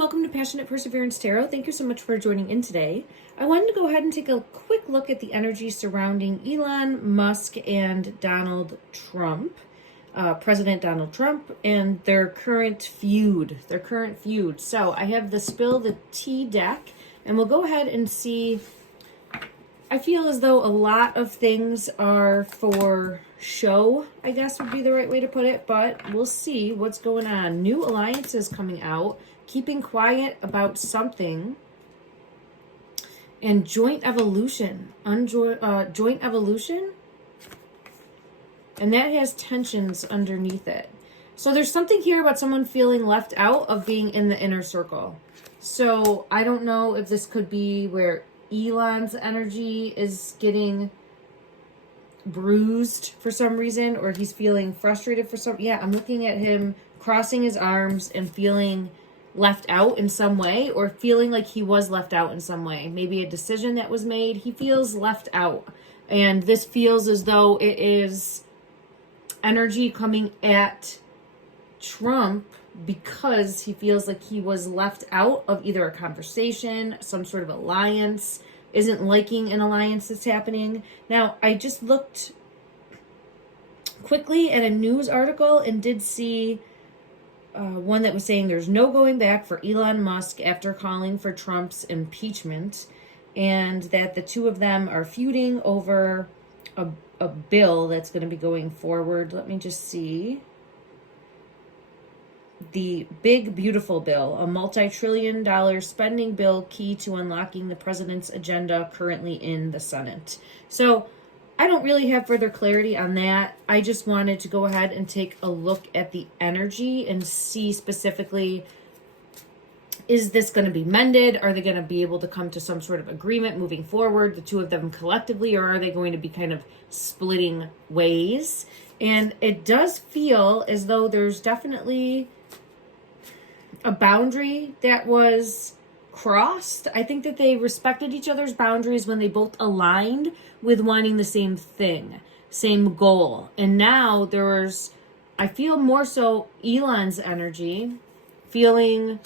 welcome to Passionate Perseverance Tarot. Thank you so much for joining in today. I wanted to go ahead and take a quick look at the energy surrounding Elon Musk and Donald Trump, President Donald Trump, and their current feud. So I have the Spill the Tea deck, and we'll go ahead and see. I feel as though a lot of things are for show, I guess would be the right way to put it, but we'll see what's going on. New alliances coming out, keeping quiet about something, and joint evolution. Joint evolution, and that has tensions underneath it. So there's something here about someone feeling left out of being in the inner circle. So I don't know if this could be where Elon's energy is getting bruised for some reason, or he's feeling frustrated for some. Yeah, I'm looking at him crossing his arms and feeling left out in some way, or feeling like he was left out in some way. Maybe a decision that was made. He feels left out. And this feels as though it is energy coming at Trump because he feels like he was left out of either a conversation, some sort of alliance, isn't liking an alliance that's happening. Now, I just looked quickly at a news article and did see one that was saying there's no going back for Elon Musk after calling for Trump's impeachment, and that the two of them are feuding over a bill that's going to be going forward. Let me just see. The big, beautiful bill, a multi-trillion-dollar spending bill key to unlocking the president's agenda currently in the Senate. So I don't really have further clarity on that. I just wanted to go ahead and take a look at the energy and see specifically, is this going to be mended? Are they going to be able to come to some sort of agreement moving forward, the two of them collectively, or are they going to be kind of splitting ways? And it does feel as though there's definitely a boundary that was crossed. I think that they respected each other's boundaries when they both aligned with wanting the same thing, same goal. And now I feel more so Elon's energy, feeling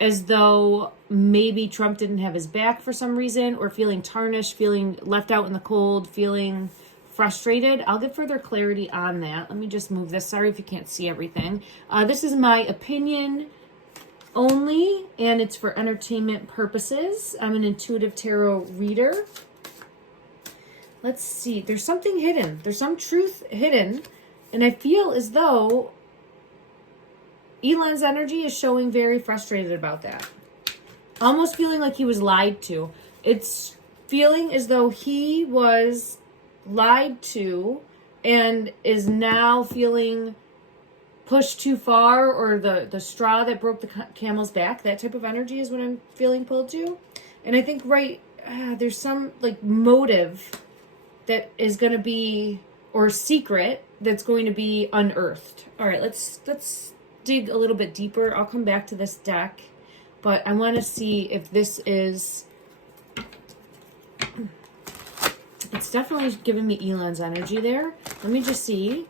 as though maybe Trump didn't have his back for some reason, or feeling tarnished, feeling left out in the cold, feeling frustrated. I'll get further clarity on that. Let me just move this. Sorry if you can't see everything. This is my opinion only, and it's for entertainment purposes. I'm an intuitive tarot reader. Let's see. There's something hidden. There's some truth hidden, and I feel as though Elon's energy is showing very frustrated about that. Almost feeling like he was lied to. It's feeling as though he was lied to and is now feeling pushed too far, or the straw that broke the camel's back. That type of energy is what I'm feeling pulled to. And I think there's some like motive that is going to be, or secret that's going to be unearthed. All right, let's dig a little bit deeper. I'll come back to this deck, but I want to see if this is, it's definitely giving me Elon's energy there. Let me just see.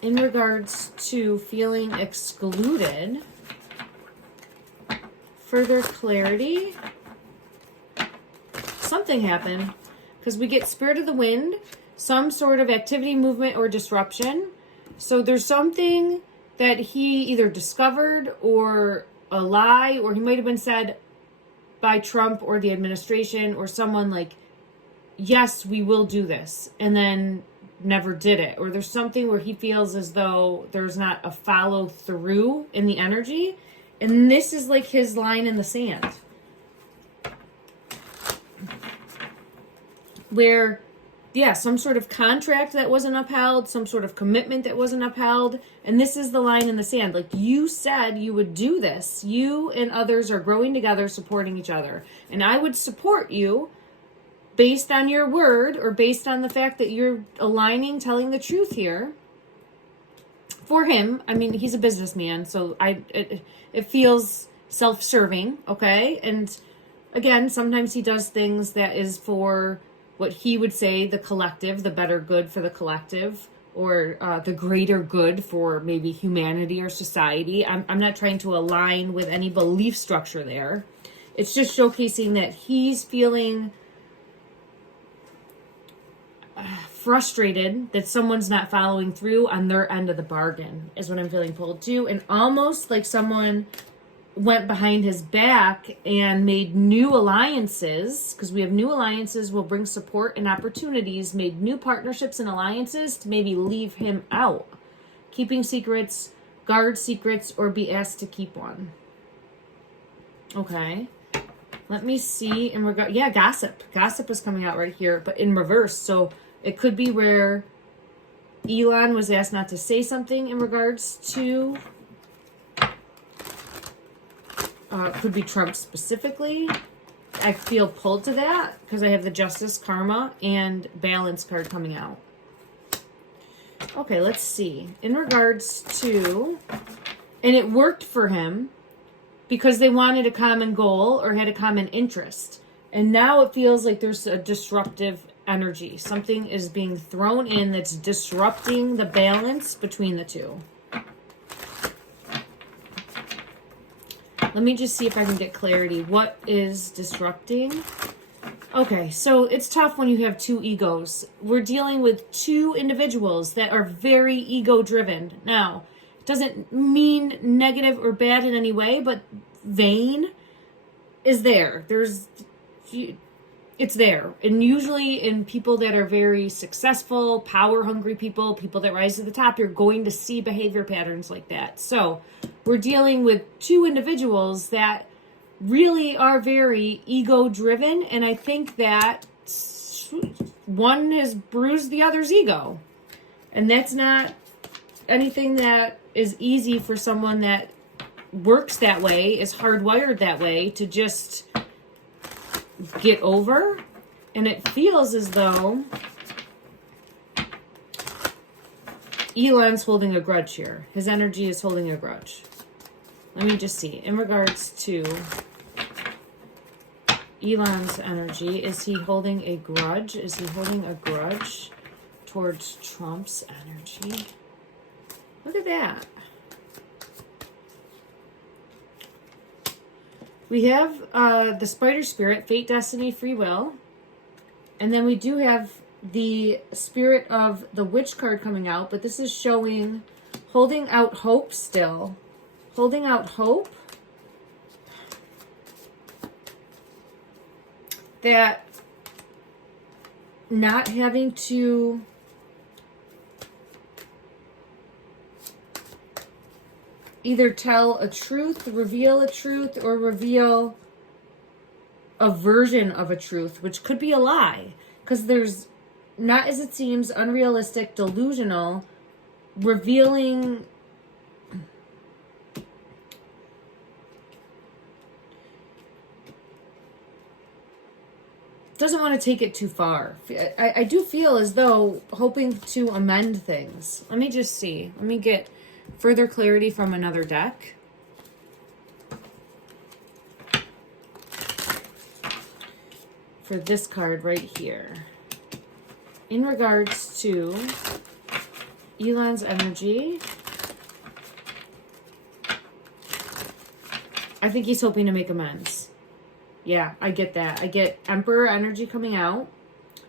In regards to feeling excluded, further clarity. Something happened, because we get Spirit of the Wind, some sort of activity, movement, or disruption. So there's something that he either discovered, or a lie, or he might have been said by Trump or the administration or someone like, yes, we will do this, and then never did it. Or there's something where he feels as though there's not a follow through in the energy, and this is like his line in the sand, where some sort of contract that wasn't upheld, some sort of commitment that wasn't upheld, and this is the line in the sand. Like, you said you would do this. You and others are growing together, supporting each other, and I would support you based on your word, or based on the fact that you're aligning, telling the truth here. For him, I mean, he's a businessman, so it feels self-serving, okay? And again, sometimes he does things that is for what he would say the collective, the better good for the collective, or the greater good for maybe humanity or society. I'm not trying to align with any belief structure there. It's just showcasing that he's feeling frustrated that someone's not following through on their end of the bargain, is what I'm feeling pulled to. And almost like someone went behind his back and made new alliances, because we have new alliances will bring support and opportunities, made new partnerships and alliances to maybe leave him out, keeping secrets, guard secrets, or be asked to keep one. Okay, let me see in regard. Yeah, gossip is coming out right here, but in reverse. So it could be where Elon was asked not to say something in regards to could be Trump specifically. I feel pulled to that because I have the Justice, Karma, and Balance card coming out. Okay, let's see. In regards to, and it worked for him because they wanted a common goal or had a common interest. And now it feels like there's a disruptive energy. Something is being thrown in that's disrupting the balance between the two. Let me just see if I can get clarity. What is disrupting? Okay, so it's tough when you have two egos. We're dealing with two individuals that are very ego-driven. Now, it doesn't mean negative or bad in any way, but vain is there. It's there. And usually in people that are very successful, power-hungry people, people that rise to the top, you're going to see behavior patterns like that. So we're dealing with two individuals that really are very ego-driven, and I think that one has bruised the other's ego. And that's not anything that is easy for someone that works that way, is hardwired that way, to just get over. And it feels as though Elon's holding a grudge here. His energy is holding a grudge. Let me just see. In regards to Elon's energy, is he holding a grudge? Is he holding a grudge towards Trump's energy? Look at that. We have the Spider Spirit, Fate, Destiny, Free Will. And then we do have the Spirit of the Witch card coming out. But this is showing holding out hope still. Holding out hope that not having to either tell a truth, reveal a truth, or reveal a version of a truth, which could be a lie. Because there's not as it seems, unrealistic, delusional, revealing doesn't want to take it too far. I do feel as though hoping to amend things. Let me just see. Let me get further clarity from another deck. For this card right here. In regards to Elon's energy, I think he's hoping to make amends. Yeah, I get that. I get Emperor energy coming out.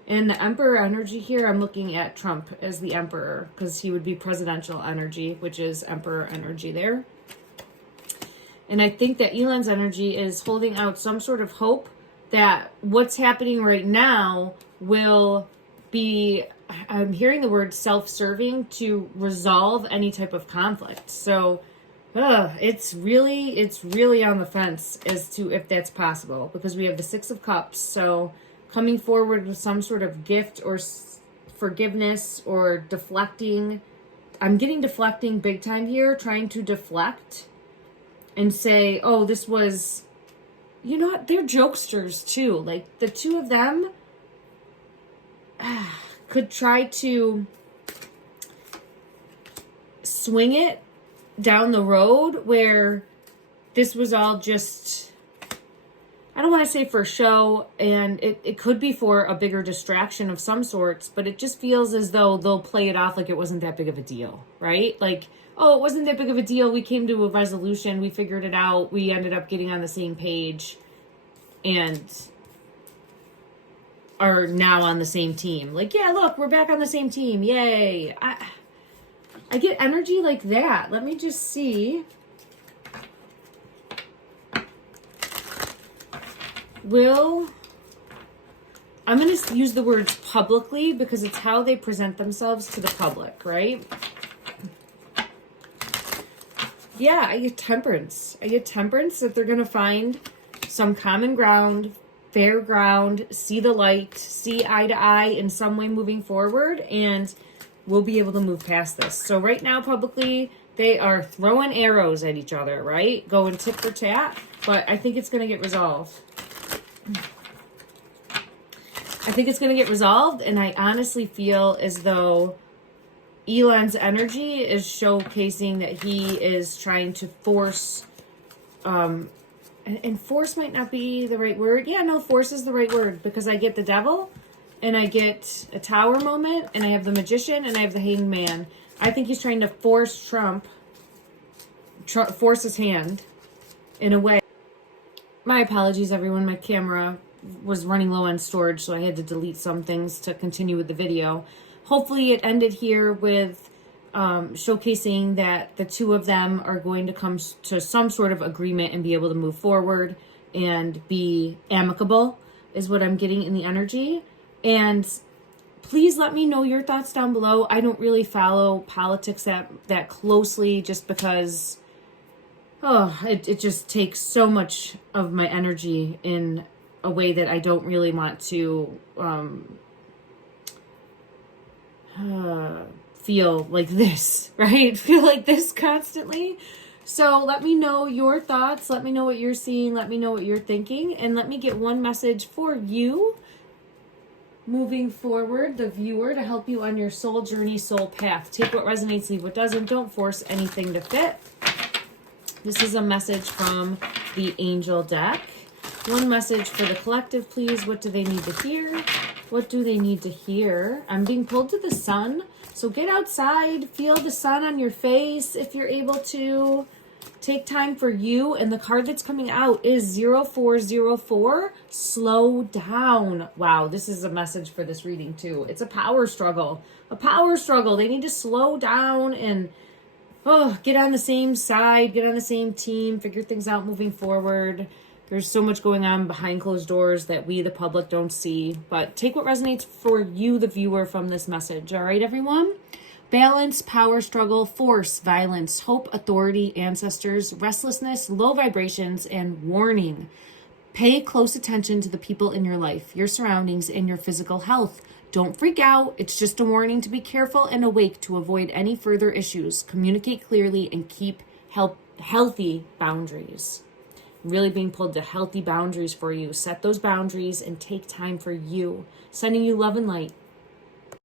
And the Emperor energy here, I'm looking at Trump as the Emperor, because he would be presidential energy, which is Emperor energy there. And I think that Elon's energy is holding out some sort of hope that what's happening right now will be, I'm hearing the word self-serving, to resolve any type of conflict. So it's really on the fence as to if that's possible, because we have the Six of Cups. So coming forward with some sort of gift or forgiveness or deflecting. I'm getting deflecting big time here, trying to deflect and say, oh, this was, you know what, they're jokesters too. Like the two of them could try to swing it down the road where this was all just I don't want to say for show, and it could be for a bigger distraction of some sorts, but it just feels as though they'll play it off like it wasn't that big of a deal, right? Like, oh, it wasn't that big of a deal. We came to a resolution. We figured it out. We ended up getting on the same page and are now on the same team. Like, yeah, look, we're back on the same team. Yay. I get energy like that. Let me just see. I'm going to use the words publicly because it's how they present themselves to the public, right? Yeah, I get temperance. I get temperance that they're going to find some common ground, fair ground, see the light, see eye to eye in some way moving forward, and we'll be able to move past this. So right now, publicly, they are throwing arrows at each other, right? Going tit for tat, but I think it's going to get resolved. I think it's going to get resolved, and I honestly feel as though Elon's energy is showcasing that he is trying to force, and force might not be the right word. Yeah, no, force is the right word, because I get the devil, and I get a tower moment, and I have the magician, and I have the hanged man. I think he's trying to force Trump force his hand in a way. My apologies, everyone. My camera was running low on storage, so I had to delete some things to continue with the video. Hopefully it ended here with showcasing that the two of them are going to come to some sort of agreement and be able to move forward and be amicable, is what I'm getting in the energy. And please let me know your thoughts down below. I don't really follow politics that closely, just because it just takes so much of my energy in a way that I don't really want to feel like this, right? Feel like this constantly. So let me know your thoughts. Let me know what you're seeing. Let me know what you're thinking. And let me get one message for you moving forward, the viewer, to help you on your soul journey, soul path. Take what resonates, leave what doesn't. Don't force anything to fit. This is a message from the angel deck. One message for the collective, please. What do they need to hear? What do they need to hear? I'm being pulled to the sun. So get outside, feel the sun on your face if you're able to. Take time for you. And the card that's coming out is 0404. Slow down. Wow, this is a message for this reading too. It's a power struggle. A power struggle. They need to slow down and get on the same side, get on the same team, figure things out moving forward. There's so much going on behind closed doors that we, the public, don't see. But take what resonates for you, the viewer, from this message. All right, everyone? Balance, power struggle, force, violence, hope, authority, ancestors, restlessness, low vibrations, and warning. Pay close attention to the people in your life, your surroundings, and your physical health. Don't freak out. It's just a warning to be careful and awake to avoid any further issues. Communicate clearly and keep healthy boundaries. Really being pulled to healthy boundaries for you. Set those boundaries and take time for you. Sending you love and light.